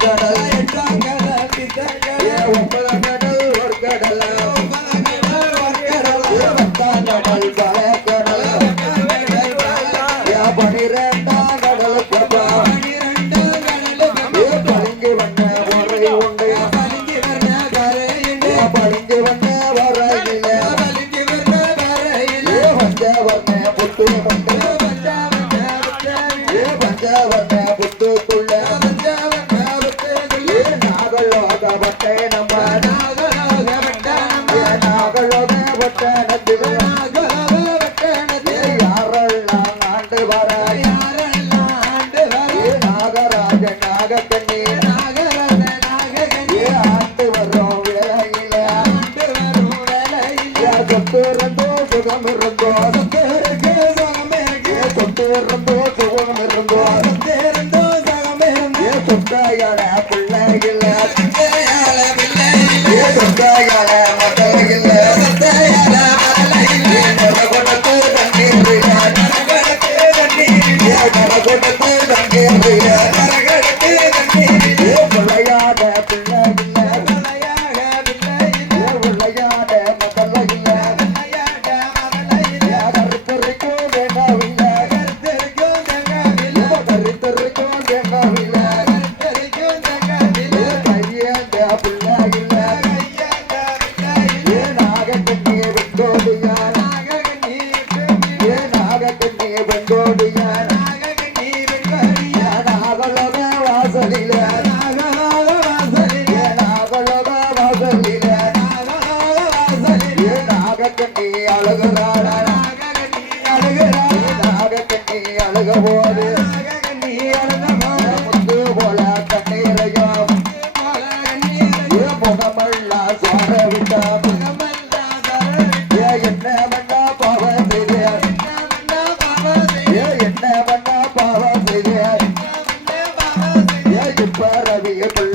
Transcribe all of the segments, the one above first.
கடல் எட்டாம் கடல் பித்தங்கடல் ஒன்பதாம் கடல் ஒரு கடல் ஒன்பதாம் கடல் ஒரு கடல் பத்தாம் கடல் பல கடல் பனிரெண்டாம் கடல் பிரபா பனிரெண்டாம் கடல் பளிங்கு வண்ண முறை உண்டு பளிங்கு வண்ண கரையிலே பளிங்கு வண்ண வரையிலே பளிங்கு வண்ண வரையிலே பஞ்ச வண்ண புத்து வண்ண பஞ்ச வண்ண பஞ்ச வண்ண இருந்தோ சுகம் தொட்டு இருந்தோ சுகம் இருந்தோ போல கண்ணீரையும் போல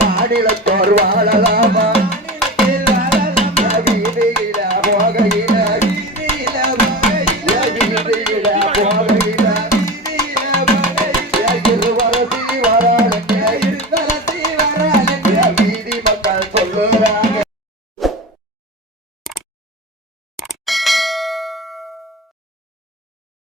மாடில தோர் வாழலாமா obrigada.